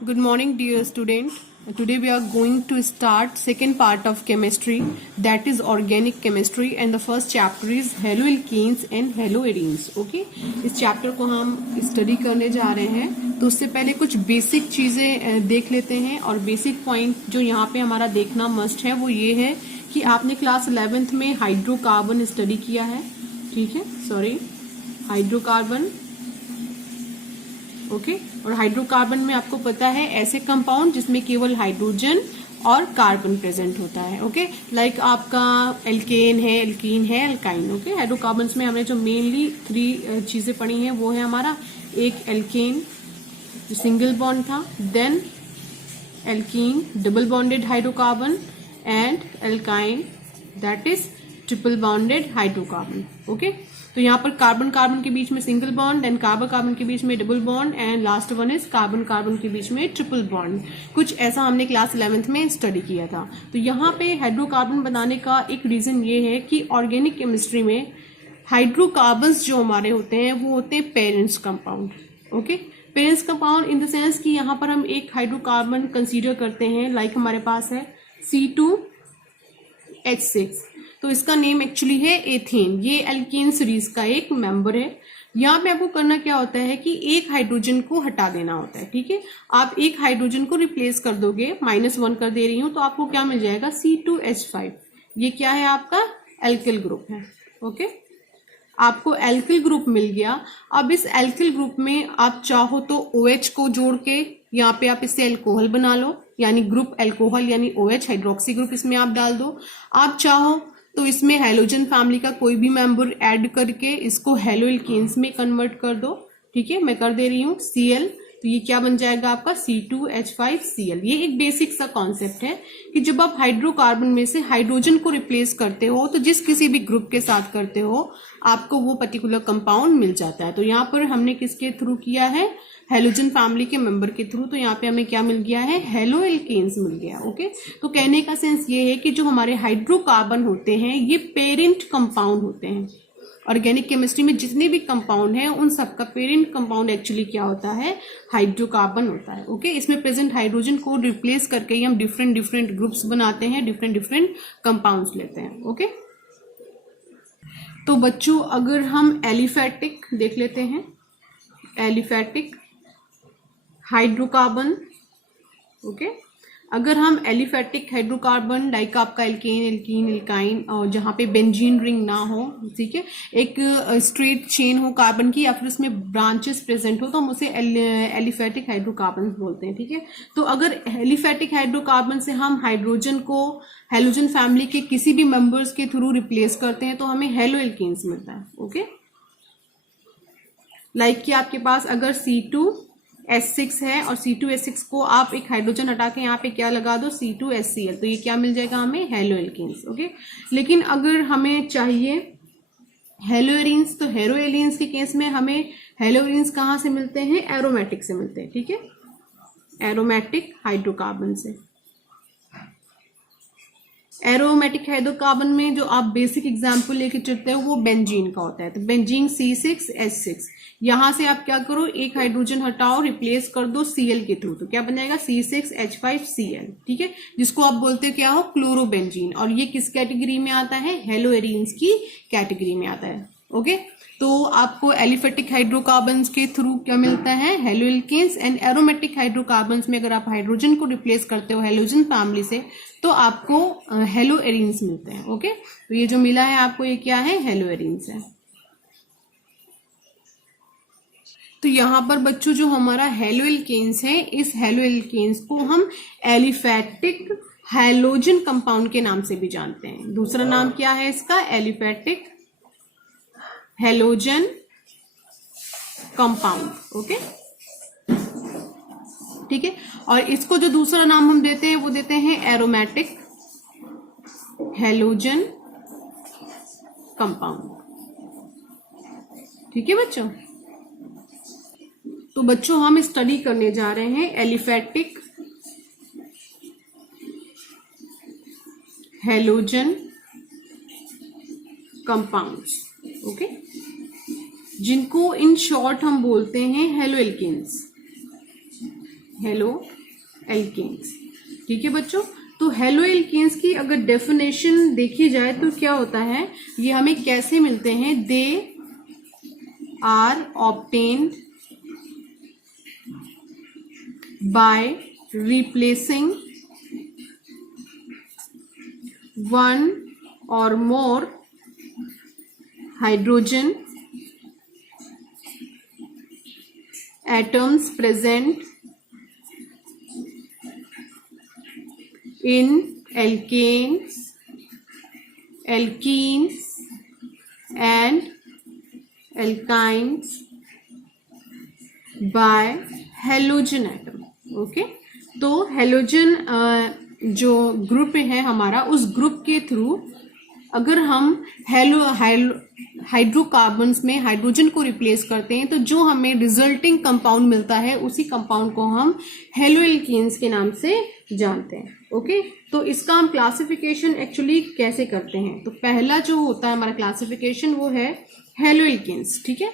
Good morning, dear student. Today we are going to start second part of chemistry, that is organic chemistry, and the first chapter is haloalkenes and haloarenes. Okay, इस chapter को हम study करने जा रहे हैं, तो उससे पहले कुछ बेसिक चीजें देख लेते हैं। और बेसिक पॉइंट जो यहाँ पे हमारा देखना मस्ट है वो ये है कि आपने क्लास 11th में हाइड्रोकार्बन स्टडी किया है, ठीक है, सॉरी हाइड्रोकार्बन, ओके। और हाइड्रोकार्बन में आपको पता है ऐसे कंपाउंड जिसमें केवल हाइड्रोजन और कार्बन प्रेजेंट होता है, ओके। लाइक आपका एल्केन है, एल्कीन है, एल्काइन, ओके। हाइड्रोकार्बन्स में हमने जो मेनली 3 चीजें पढ़ी हैं वो है हमारा एक एल्केन जो सिंगल बॉन्ड था, then alkene double bonded hydrocarbon, and alkyne that is triple bonded hydrocarbon, okay. तो यहाँ पर कार्बन कार्बन के बीच में single bond, and carbon carbon के बीच में double bond, and last one is carbon carbon के बीच में ट्रिपल बॉन्ड। कुछ ऐसा हमने क्लास 11th में स्टडी किया था। तो यहाँ पे हाइड्रोकार्बन बनाने का एक रीजन ये है कि ऑर्गेनिक केमिस्ट्री में हाइड्रोकार्बन्स जो हमारे होते हैं वो होते हैं parents compound, okay. Parents compound in the sense कि यहाँ पर हम एक हाइड्रोकार्बन कंसीडर करते हैं, लाइक हमारे पास है C2H6, तो इसका नेम एक्चुअली है एथेन। ये एल्केन सीरीज का एक मेंबर है। यहाँ पे आपको करना क्या होता है कि एक हाइड्रोजन को हटा देना होता है, ठीक है। आप एक हाइड्रोजन को रिप्लेस कर दोगे, -1 कर दे रही हूं, तो आपको क्या मिल जाएगा C2H5। ये क्या है आपका एल्किल ग्रुप है, ओके। आपको एल्किल ग्रुप मिल गया। अब इस एल्किल ग्रुप में आप चाहो तो OH को जोड़ के यहाँ पे आप इससे एल्कोहल बना लो, यानी ग्रुप एल्कोहल यानी OH हाइड्रोक्सी ग्रुप इसमें आप डाल दो। आप चाहो तो इसमें हैलोजन फैमिली का कोई भी मेंबर ऐड करके इसको हैलोएल्केन्स में कन्वर्ट कर दो, ठीक है। मैं कर दे रही हूँ Cl, तो ये क्या बन जाएगा आपका C2H5Cl। ये एक बेसिक सा कॉन्सेप्ट है कि जब आप हाइड्रोकार्बन में से हाइड्रोजन को रिप्लेस करते हो तो जिस किसी भी ग्रुप के साथ करते हो आपको वो पर्टिकुलर कंपाउंड मिल जाता है। तो यहाँ पर हमने किसके थ्रू किया है, हैलोजन फैमिली के मेंबर के थ्रू, तो यहाँ पे हमें क्या मिल गया है, हैलोएल्केन्स मिल गया, ओके। तो कहने का सेंस ये है कि जो हमारे हाइड्रोकार्बन होते हैं ये पेरेंट कंपाउंड होते हैं। ऑर्गेनिक केमिस्ट्री में जितने भी कंपाउंड हैं उन सबका पेरेंट कंपाउंड एक्चुअली क्या होता है, हाइड्रोकार्बन होता है, ओके। इसमें प्रेजेंट हाइड्रोजन को रिप्लेस करके ही हम डिफरेंट डिफरेंट ग्रुप्स बनाते हैं, डिफरेंट डिफरेंट कंपाउंड्स लेते हैं, ओके। तो बच्चों अगर हम एलिफेटिक देख लेते हैं, एलिफेटिक हाइड्रोकार्बन, ओके। अगर हम एलिफेटिक हाइड्रोकार्बन लाइक आपका एल्केन, एल्कीन, एल्काइन, और जहाँ पे बेंजीन रिंग ना हो, ठीक है, एक स्ट्रेट चेन हो कार्बन की, या फिर उसमें ब्रांचेस प्रेजेंट हो, तो हम उसे एलिफेटिक हाइड्रोकार्बन बोलते हैं, ठीक है। तो अगर एलिफेटिक हाइड्रोकार्बन से हम हाइड्रोजन को हैलोजन फैमिली के किसी भी मेंबर्स के थ्रू रिप्लेस करते हैं तो हमें हैलोएल्केन्स मिलता है, ओके। लाइक कि आपके पास अगर C2H6 है और C2H6 को आप एक हाइड्रोजन हटा के यहाँ पे क्या लगा दो, C2HCl, तो ये क्या मिल जाएगा हमें, हैलोएल्केन्स, ओके। लेकिन अगर हमें चाहिए हैलोएरीन्स, तो हैलोएरीन्स के केस में हमें हैलोएरीन्स कहाँ से मिलते हैं, एरोमेटिक से मिलते हैं, ठीक है, एरोमेटिक हाइड्रोकार्बन से। एरोमेटिक हाइड्रोकार्बन में जो आप बेसिक एग्जांपल लेके चलते हो वो बेंजीन का होता है। तो बेंजीन C6H6, यहां से आप क्या करो, एक हाइड्रोजन हटाओ, रिप्लेस कर दो Cl के थ्रू, तो क्या बन जाएगा C6H5Cl, ठीक है, जिसको आप बोलते हो क्या हो, क्लोरोबेंजीन। और ये किस कैटेगरी में आता है, हैलोएरीन्स की कैटेगरी में आता है, ओके। तो आपको एलिफेटिक हाइड्रोकार्बन्स के थ्रू क्या मिलता है, हैलोएल्केन्स, एंड एरोमेटिक हाइड्रोकार्बन्स में अगर आप हाइड्रोजन को रिप्लेस करते हो हैलोजन फैमिली से तो आपको हैलोएरीन्स मिलते हैं, ओके। तो ये जो मिला है आपको ये क्या है, हैलोएरीन्स है। तो यहाँ पर बच्चों जो हमारा हैलोएल्केन्स है, इस हैलोएल्केन्स को हम एलिफेटिक हैलोजन कंपाउंड के नाम से भी जानते हैं। दूसरा नाम क्या है इसका, एलिफेटिक हैलोजन कंपाउंड, ओके, ठीक है। और इसको जो दूसरा नाम हम देते हैं वो देते हैं एरोमेटिक हैलोजन कंपाउंड, ठीक है बच्चों। तो बच्चों हम स्टडी करने जा रहे हैं एलिफेटिक हैलोजन कंपाउंड्स, ओके, जिनको इन शॉर्ट हम बोलते हैं हैलोएल्केन्स। Halo alkanes. ठीक है बच्चों, तो हेलो एल्केन्स की अगर डेफिनेशन देखी जाए तो क्या होता है, ये हमें कैसे मिलते हैं, they are obtained by replacing one और more hydrogen atoms present in alkanes, alkenes and alkynes by halogen atom। Okay, तो हेलोजन जो ग्रुप है हमारा, उस ग्रुप के थ्रू अगर हम हाइड्रोकार्बन्स में हाइड्रोजन को रिप्लेस करते हैं तो जो हमें रिजल्टिंग कंपाउंड मिलता है उसी कंपाउंड को हम हेलो एल्केन्स के नाम से जानते हैं। ओके, तो इसका हम क्लासिफिकेशन एक्चुअली कैसे करते हैं, तो पहला जो होता है हमारा क्लासिफिकेशन वो है हेलो एल्केन्स। ठीक है,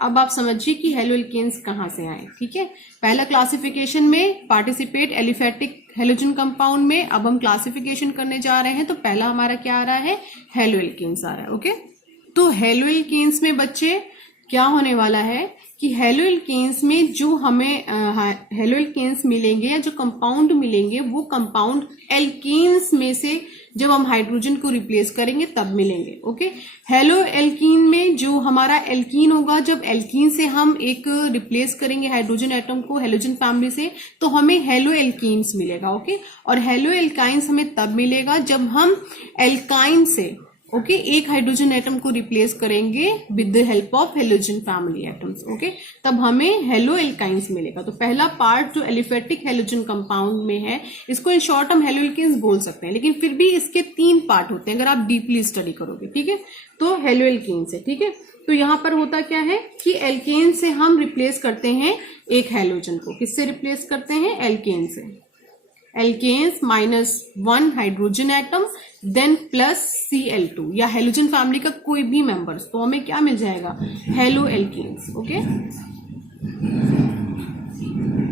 अब आप समझिए कि हेलो एल्केन्स कहाँ से आए। ठीक है, पहला क्लासिफिकेशन में पार्टिसिपेट एलिफेटिक हेलोजन कंपाउंड में, अब हम क्लासिफिकेशन करने जा रहे हैं तो पहला हमारा क्या आ रहा है, हेलो एल्केन्स आ रहा है। ओके, तो हेलो एल्केन्स में बच्चे क्या होने वाला है कि हेलो एल्केन्स में जो हमें हेलो एल्केन्स मिलेंगे या जो कंपाउंड मिलेंगे वो कंपाउंड एल्केन्स में से जब हम हाइड्रोजन को रिप्लेस करेंगे तब मिलेंगे। ओके, हेलो एल्कीन में जो हमारा एल्कीन होगा, जब एल्कीन से हम एक रिप्लेस करेंगे हाइड्रोजन एटम को हेलोजन फैमिली से तो हमें हेलो एल्कीन्स मिलेगा। ओके, और हेलो एल्काइंस हमें तब मिलेगा जब हम एल्काइन से ओके एक हाइड्रोजन एटम को रिप्लेस करेंगे with the help of halogen family atoms. Okay, तब हमें हेलो एल्काइंस मिलेगा। तो पहला पार्ट जो एलिफेटिक हेलोजन कंपाउंड में है इसको इन शॉर्ट हम हेलो एल्केन्स बोल सकते हैं, लेकिन फिर भी इसके 3 पार्ट होते हैं अगर आप डीपली स्टडी करोगे। ठीक है, तो हेलो एल्केन्स है। ठीक है, तो यहाँ पर होता क्या है कि एल्केन से हम रिप्लेस करते हैं एक हेलोजन को। किससे रिप्लेस करते हैं, एल्केन से। Alkanes -1 hydrogen atom then plus Cl2 या हेलोजन फैमिली का कोई भी मेंबर्स, तो हमें क्या मिल जाएगा, हेलो एल्केन्स। ओके,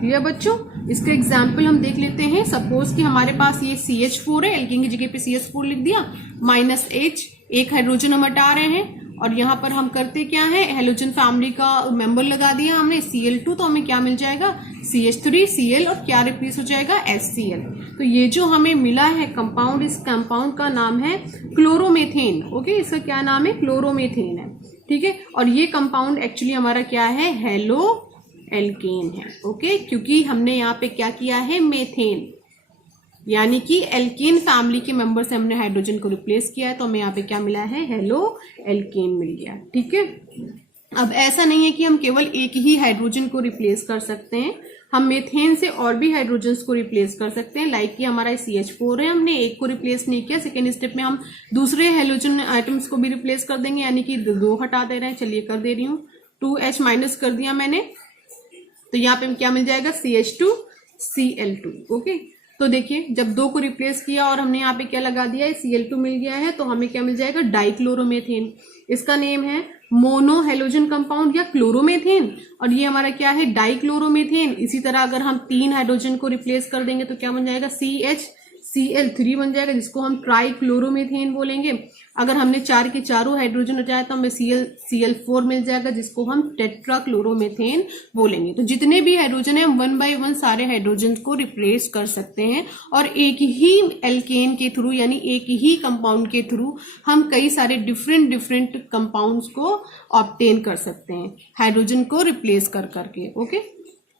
ये बच्चों इसका एग्जाम्पल हम देख लेते हैं। सपोज कि हमारे पास ये CH4 है, एल्केन की जगह पे CH4 लिख दिया, -H एक हाइड्रोजन हम हटा रहे हैं और यहाँ पर हम करते क्या है, हेलोजन फैमिली का मेंबर लगा दिया हमने Cl2, तो हमें क्या मिल जाएगा, CH3 Cl और क्या रिप्लेस हो जाएगा, HCl। तो ये जो हमें मिला है कंपाउंड, इस कंपाउंड का नाम है क्लोरोमेथेन। ओके, इसका क्या नाम है, क्लोरोमेथेन है। ठीक है, और ये कंपाउंड एक्चुअली हमारा क्या है, हेलो एल्केन है। ओके, क्योंकि हमने यहाँ पे क्या किया है, मेथेन यानी कि एल्केन फैमिली के मेंबर से हमने हाइड्रोजन को रिप्लेस किया है, तो हमें यहाँ पे क्या मिला है, हेलो एल्केन मिल गया। ठीक है, अब ऐसा नहीं है कि हम केवल एक ही हाइड्रोजन को रिप्लेस कर सकते हैं, हम मेथेन से और भी हाइड्रोजन्स को रिप्लेस कर सकते हैं। लाइक कि हमारा CH4 है, हमने एक को रिप्लेस नहीं किया, सेकेंड स्टेप में हम दूसरे हेलोजन आइटम्स को भी रिप्लेस कर देंगे, यानी कि 2 हटा दे रहे हैं। चलिए कर दे रही हूँ, 2H माइनस कर दिया मैंने, तो यहाँ पे क्या मिल जाएगा, CH2 Cl2। ओके, तो देखिए जब 2 को रिप्लेस किया और हमने यहाँ पे क्या लगा दिया है, Cl2 मिल गया है, तो हमें क्या मिल जाएगा, डाइक्लोरोमेथेन। इसका नेम है मोनो हेलोजन कंपाउंड या क्लोरोमेथेन, और ये हमारा क्या है, डाइक्लोरोमेथेन। इसी तरह अगर हम 3 हाइड्रोजन को रिप्लेस कर देंगे तो क्या बन जाएगा, CHCl3 बन जाएगा, जिसको हम ट्राइक्लोरोमेथेन बोलेंगे। अगर हमने 4 के चारों हाइड्रोजन हटाया तो हमें Cl4 मिल जाएगा, जिसको हम टेट्राक्लोरोमेथेन बोलेंगे। तो जितने भी हाइड्रोजन है हम 1 बाय 1 सारे हाइड्रोजन को रिप्लेस कर सकते हैं, और एक ही एल्केन के थ्रू यानी एक ही कंपाउंड के थ्रू हम कई सारे डिफरेंट कंपाउंड्स को ऑब्टेन कर सकते हैं हाइड्रोजन को रिप्लेस कर करके। ओके,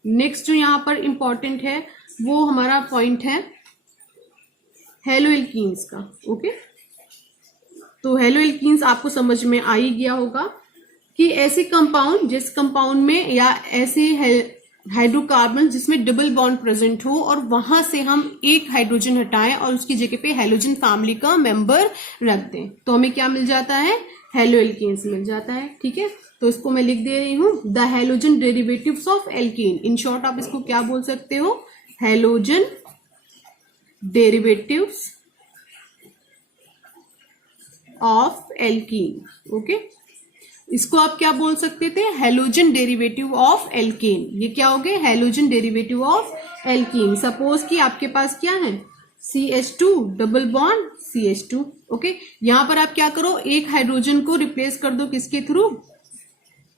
नेक्स्ट जो यहाँ पर इंपॉर्टेंट है वो हमारा पॉइंट है हेलो एल्कीन्स का। ओके, तो हेलो एल्कीन्स आपको समझ में आ ही गया होगा कि ऐसे कंपाउंड, जिस कंपाउंड में या ऐसे हाइड्रोकार्बन जिसमें डबल बॉन्ड प्रेजेंट हो और वहां से हम एक हाइड्रोजन हटाएं और उसकी जगह पे हेलोजन फैमिली का मेंबर रख दें, तो हमें क्या मिल जाता है, हेलो एल्कीन्स मिल जाता है। ठीक है, तो इसको मैं लिख दे रही हूं, the halogen derivatives of alkene. In short आप इसको क्या बोल सकते हो, halogen derivatives of alkene. Okay, इसको आप क्या बोल सकते थे, हेलोजन डेरिवेटिव ऑफ एल्केन। ये क्या हो गए, halogen derivative of alkene. Suppose कि आपके पास क्या है, CH2 double bond CH2। Okay, यहां पर आप क्या करो, एक हाइड्रोजन को रिप्लेस कर दो किसके थ्रू,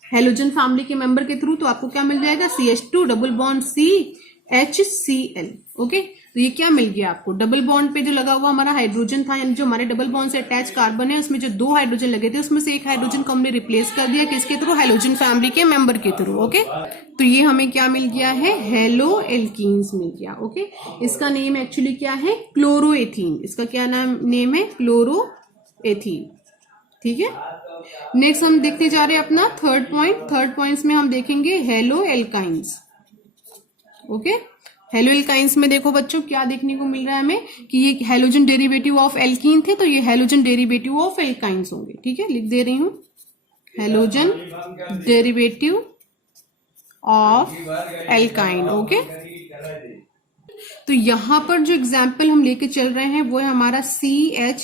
हेलोजन फैमिली के मेंबर के थ्रू, तो आपको क्या मिल जाएगा, CH2 double bond CHCl। Okay, तो ये क्या मिल गया आपको, डबल बॉन्ड पे जो लगा हुआ हमारा हाइड्रोजन था, यानी जो हमारे डबल बॉन्ड से अटैच कार्बन है उसमें जो 2 हाइड्रोजन लगे थे उसमें से एक हाइड्रोजन को हमने रिप्लेस कर दिया किसके थ्रू, हेलोजन फैमिली के मेंबर के थ्रू। ओके, तो ये हमें क्या मिल गया है, हेलो एल्कीन्स मिल गया। ओके, इसका नेम एक्चुअली क्या है, क्लोरोएथीन। इसका क्या नेम है, क्लोरोएथीन। ठीक है, नेक्स्ट हम देखते जा रहे हैं अपना थर्ड पॉइंट में हम देखेंगे hello alkynes. Okay, hello alkynes में देखो बच्चों क्या देखने को मिल रहा है हमें कि ये हेलोजन डेरिवेटिव ऑफ एल्कीन थे, तो ये हेलोजन डेरिवेटिव ऑफ एल्काइंस होंगे। ठीक है, लिख दे रही हूं, halogen derivative of alkyne. Okay, तो यहां पर जो एग्जाम्पल हम लेके चल रहे हैं वो है हमारा CH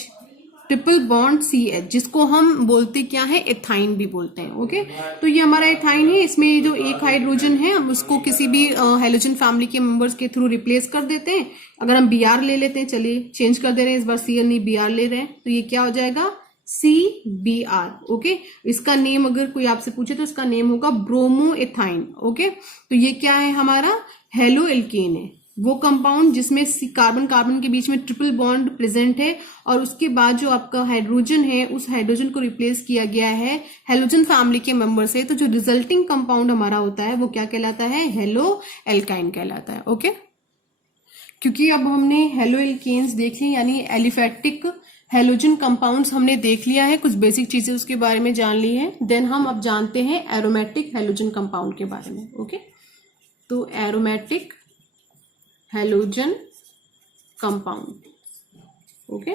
ट्रिपल बॉन्ड CH, जिसको हम बोलते क्या है, एथाइन भी बोलते हैं। ओके, तो ये हमारा एथाइन है, इसमें जो एक हाइड्रोजन है हम उसको किसी भी हेलोजन फैमिली के मेंबर्स के थ्रू रिप्लेस कर देते हैं। अगर हम Br ले लेते हैं, चलिए चेंज कर दे रहे हैं, इस बार Cl नहीं Br ले रहे हैं, तो ये क्या हो जाएगा, CBr। ओके, इसका नेम अगर कोई आपसे पूछे तो इसका नेम होगा ब्रोमो एथाइन। ओके, तो ये क्या है, हमारा हेलो एल्केन है, वो कंपाउंड जिसमें कार्बन कार्बन के बीच में ट्रिपल बॉन्ड प्रेजेंट है और उसके बाद जो आपका हाइड्रोजन है उस हाइड्रोजन को रिप्लेस किया गया है हेलोजन फैमिली के मेंबर से, तो जो रिजल्टिंग कंपाउंड हमारा होता है वो क्या कहलाता है, हेलो एल्काइन कहलाता है। ओके, क्योंकि अब हमने हेलो एल्केन्स देख ली, यानी एलिफेटिक हेलोजन कंपाउंड्स हमने देख लिया है, कुछ बेसिक चीजें उसके बारे में जान ली है। देन हम अब जानते हैं एरोमेटिक हेलोजन कंपाउंड के बारे में। ओके, तो एरोमेटिक हेलोजन कंपाउंड। ओके,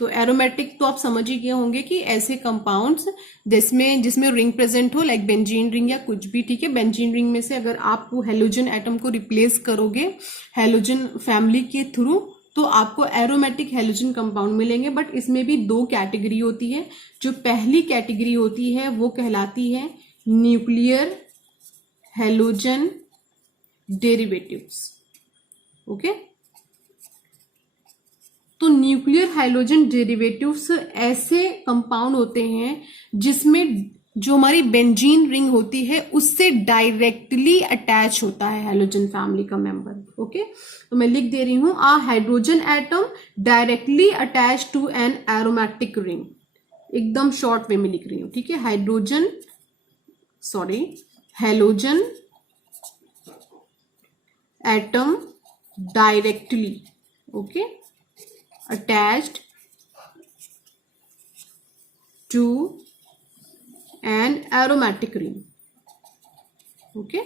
तो एरोमेटिक तो आप समझ ही गए होंगे कि ऐसे कंपाउंड्स जिसमें रिंग प्रेजेंट हो, लाइक बेंजीन रिंग या कुछ भी। ठीक है, बेंजीन रिंग में से अगर आप हेलोजन एटम को रिप्लेस करोगे हेलोजन फैमिली के थ्रू तो आपको एरोमेटिक हेलोजन कंपाउंड मिलेंगे। बट इसमें भी 2 कैटेगरी होती है। जो पहली कैटेगरी होती है वो कहलाती है न्यूक्लियर हेलोजन डेरिवेटिव्स। ओके, तो न्यूक्लियर हाइड्रोजन डेरिवेटिव्स ऐसे कंपाउंड होते हैं जिसमें जो हमारी बेंजीन रिंग होती है उससे डायरेक्टली अटैच होता है हेलोजन फैमिली का मेंबर। ओके, तो मैं लिख दे रही हूं, आ hydrogen atom directly attach to an aromatic ring. एकदम शॉर्ट वे में लिख रही हूं। ठीक है, halogen atom directly attached to an aromatic ring। Okay,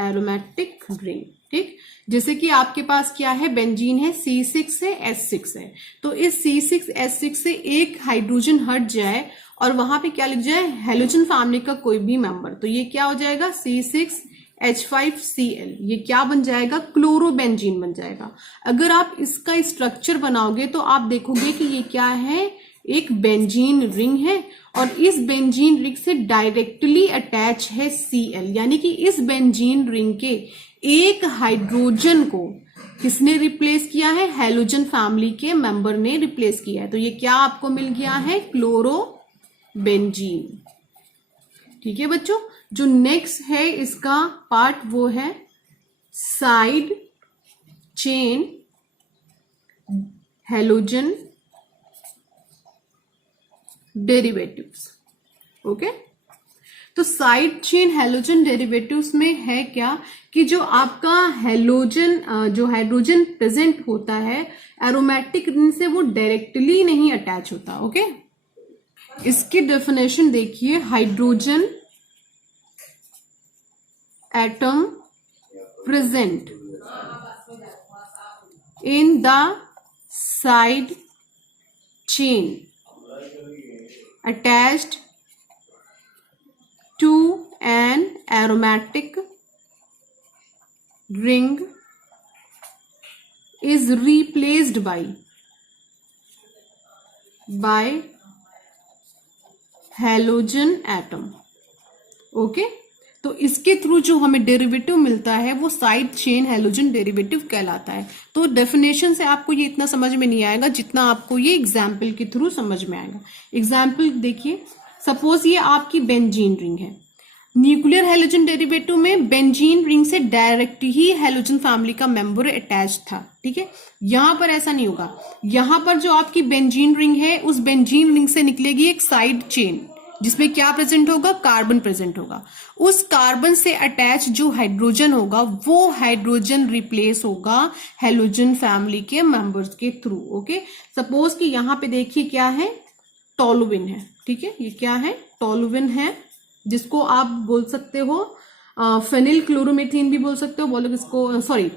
aromatic ring. ठीक, जैसे कि आपके पास क्या है, बेंजीन है, C6 है, S6 है, तो इस C6 S6 से एक हाइड्रोजन हट जाए और वहां पे क्या लिख जाए, हेलोजन फैमिली का कोई भी मेंबर, तो ये क्या हो जाएगा, C6H5Cl। ये क्या बन जाएगा, क्लोरोबेंजीन बन जाएगा। अगर आप इसका स्ट्रक्चर बनाओगे तो आप देखोगे कि ये क्या है, एक बेंजीन रिंग है और इस बेंजीन रिंग से डायरेक्टली अटैच है Cl, यानी कि इस बेंजीन रिंग के एक हाइड्रोजन को किसने रिप्लेस किया है, हेलोजन फैमिली के मेंबर ने रिप्लेस किया है। तो ये क्या आपको मिल गया है, क्लोरोबेंजीन। ठीक है बच्चों, जो नेक्स्ट है इसका पार्ट वो है side chain halogen derivatives. Okay, तो साइड चेन हेलोजन डेरिवेटिव्स में है क्या कि जो आपका हेलोजन जो हाइड्रोजन प्रेजेंट होता है एरोमेटिक रिंग से वो डायरेक्टली नहीं अटैच होता। ओके, इसकी डेफिनेशन देखिए, hydrogen atom present in the side chain attached to an aromatic ring is replaced by halogen atom. Okay, तो इसके थ्रू जो हमें डेरिवेटिव मिलता है वो साइड चेन हैलोजन डेरिवेटिव कहलाता है। तो डेफिनेशन से आपको ये इतना समझ में नहीं आएगा जितना आपको ये एग्जाम्पल के थ्रू समझ में आएगा। एग्जाम्पल देखिए, सपोज ये आपकी बेंजीन रिंग है। न्यूक्लियर हैलोजन डेरिवेटिव में बेंजीन रिंग से डायरेक्ट ही हैलोजन फैमिली का मेंबर अटैच था, ठीक है। यहां पर ऐसा नहीं होगा। यहां पर जो आपकी बेंजीन रिंग है, उस बेंजीन रिंग से निकलेगी एक साइड चेन जिसमें क्या प्रेजेंट होगा, कार्बन प्रेजेंट होगा। उस कार्बन से अटैच जो हाइड्रोजन होगा वो हाइड्रोजन रिप्लेस होगा हैलोजन फैमिली के मेंबर्स के थ्रू। ओके, सपोज कि यहां पे देखिए क्या है, टोलुइन है, ठीक है। ये क्या है, टोलुइन है, जिसको आप बोल सकते हो फेनिल क्लोरोमीथेन भी बोल सकते हो, बोलो इसको, सॉरी,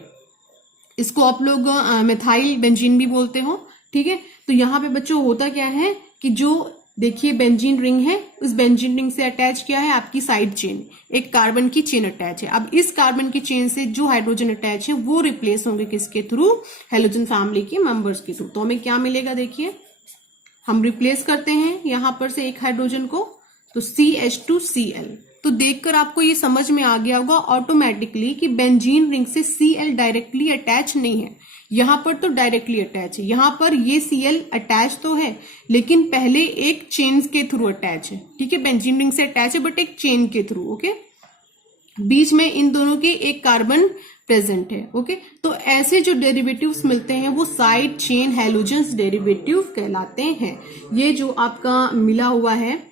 इसको आप लोग मिथाइल बेंजीन भी बोलते हो, ठीक है। तो यहाँ पे बच्चों होता क्या है कि जो देखिए बेंजीन रिंग है, उस बेंजीन रिंग से अटैच क्या है, आपकी साइड चेन, एक कार्बन की चेन अटैच है। अब इस कार्बन की चेन से जो हाइड्रोजन अटैच है वो रिप्लेस होंगे किसके थ्रू, हैलोजन फैमिली के मेंबर्स के थ्रू। तो हमें क्या मिलेगा, देखिए हम रिप्लेस करते हैं यहां पर से एक हाइड्रोजन को, तो CH2Cl। तो देखकर आपको ये समझ में आ गया होगा ऑटोमेटिकली कि बेंजीन रिंग से Cl डायरेक्टली अटैच नहीं है, यहां पर तो डायरेक्टली अटैच है। यहां पर ये Cl अटैच तो है लेकिन पहले एक चेन के थ्रू अटैच है, ठीक है। बेंजीन रिंग से अटैच है बट एक चेन के थ्रू। ओके, बीच में इन दोनों के एक कार्बन प्रेजेंट है। ओके, तो ऐसे जो डेरिवेटिव्स मिलते हैं वो साइड चेन हैलोजन्स डेरिवेटिव कहलाते हैं। ये जो आपका मिला हुआ है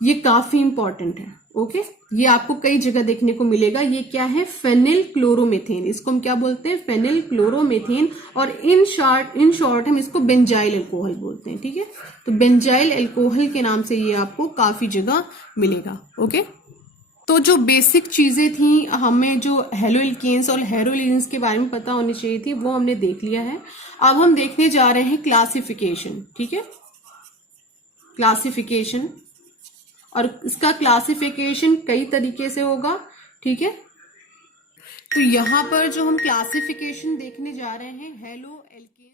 ये काफी इंपॉर्टेंट है। ओके, ये आपको कई जगह देखने को मिलेगा। ये क्या है, फेनिल क्लोरोमीथेन, इसको हम क्या बोलते हैं, फेनिल क्लोरोमीथेन। और इन शॉर्ट हम इसको बेंजाइल अल्कोहल बोलते हैं, ठीक है। तो बेंजाइल अल्कोहल के नाम से ये आपको काफी जगह मिलेगा। ओके, तो जो बेसिक चीजें थी हमें, जो हेलोइल्केन्स और हेरोलिन्स के बारे में पता होनी चाहिए थी, वो हमने देख लिया है। अब हम देखने जा रहे हैं क्लासिफिकेशन, ठीक है, क्लासिफिकेशन। और इसका क्लासिफिकेशन कई तरीके से होगा, ठीक है। तो यहां पर जो हम क्लासिफिकेशन देखने जा रहे हैं, हेलो एल्केन